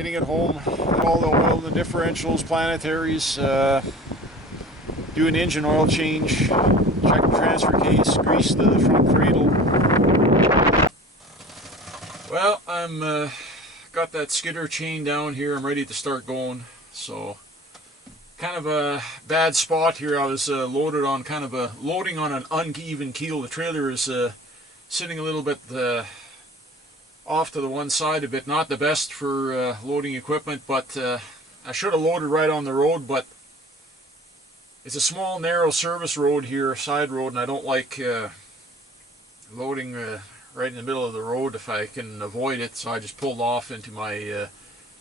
getting it home, all the oil in the differentials, planetaries, do an engine oil change, check the transfer case, grease the front cradle. Well, I'm got that skidder chain down here. I'm ready to start going. So kind of a bad spot here. I was loading on an uneven keel. The trailer is sitting a little bit off to the one side a bit. Not the best for loading equipment, but I should have loaded right on the road, but it's a small narrow service road here, side road, and I don't like loading right in the middle of the road if I can avoid it, so I just pulled off into my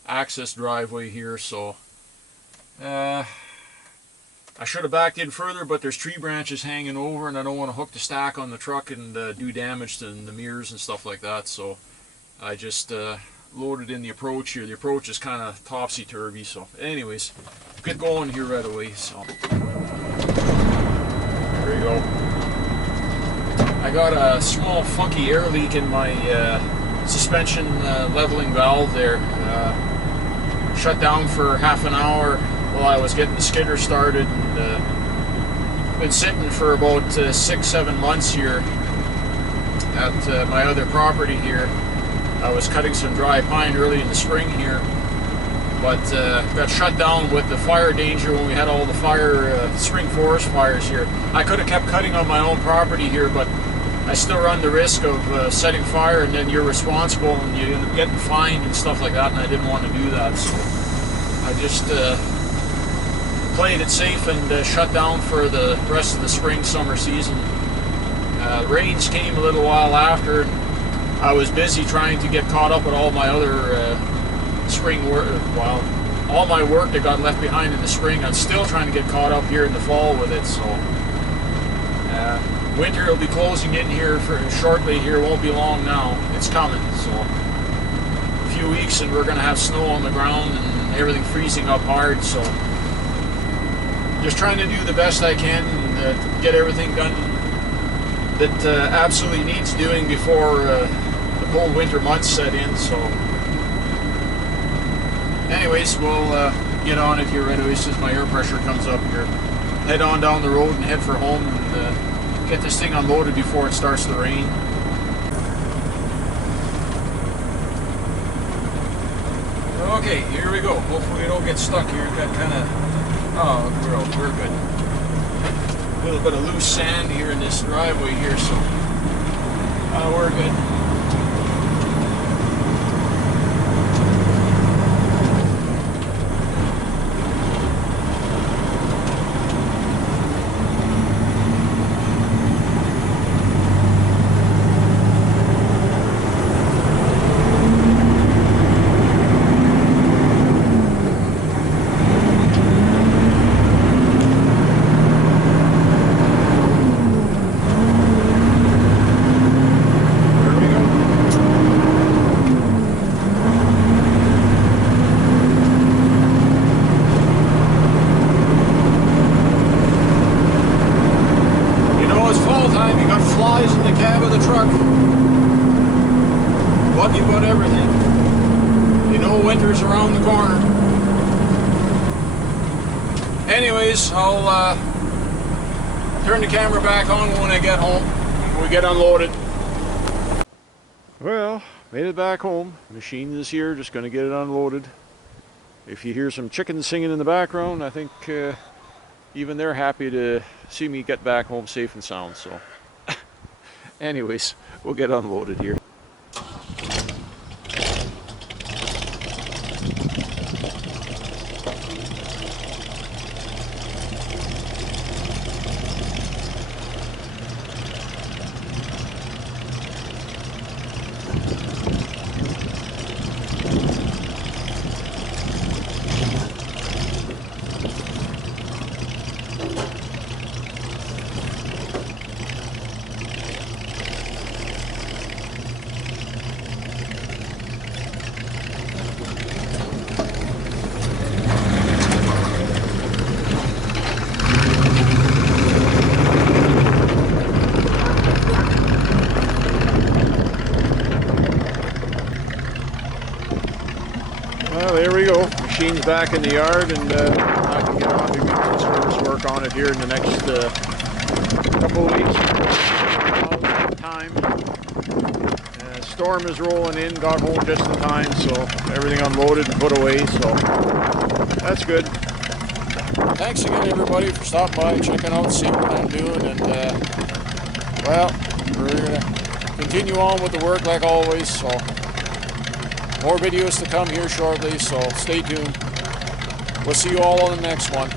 access driveway here. So I should have backed in further, but there's tree branches hanging over, and I don't want to hook the stack on the truck and do damage to the mirrors and stuff like that. So I just loaded in the approach here. The approach is kind of topsy-turvy. So anyways, get going here right away. So there we go. I got a small funky air leak in my suspension leveling valve there. Shut down for half an hour while I was getting the skidder started, and been sitting for about 6-7 months here at my other property here. I was cutting some dry pine early in the spring here, but got shut down with the fire danger when we had all the spring forest fires here. I could have kept cutting on my own property here, but I still run the risk of setting fire, and then you're responsible and you end up getting fined and stuff like that, and I didn't want to do that. So I just played it safe and shut down for the rest of the spring summer season. Rains came a little while after, and I was busy trying to get caught up with all my other spring work. Well, all my work that got left behind in the spring, I'm still trying to get caught up here in the fall with it. So winter will be closing in here for shortly. Here won't be long now. It's coming. So a few weeks and we're going to have snow on the ground and everything freezing up hard. So just trying to do the best I can and get everything done that absolutely needs doing before the cold winter months set in. So anyways, we'll get on it here right away as soon as my air pressure comes up here. Head on down the road and head for home and get this thing unloaded before it starts to rain. Okay, here we go. Hopefully we don't get stuck here. Got kind of, oh, we're good. A little bit of loose sand here in this driveway here, so we're good. Lucky about everything. You know winter's around the corner. Anyways, I'll turn the camera back on when I get home, when we get unloaded. Well, made it back home. Machine is here, just going to get it unloaded. If you hear some chickens singing in the background, I think even they're happy to see me get back home safe and sound. So anyways, we'll get unloaded here. Well, there we go. Machine's back in the yard, and I can get on to doing some service work on it here in the next couple of weeks. Time. Storm is rolling in, got home just in time, so everything unloaded and put away, so that's good. Thanks again, everybody, for stopping by, checking out, seeing what I'm doing, and well, we're going to continue on with the work like always, so more videos to come here shortly, so stay tuned. We'll see you all on the next one.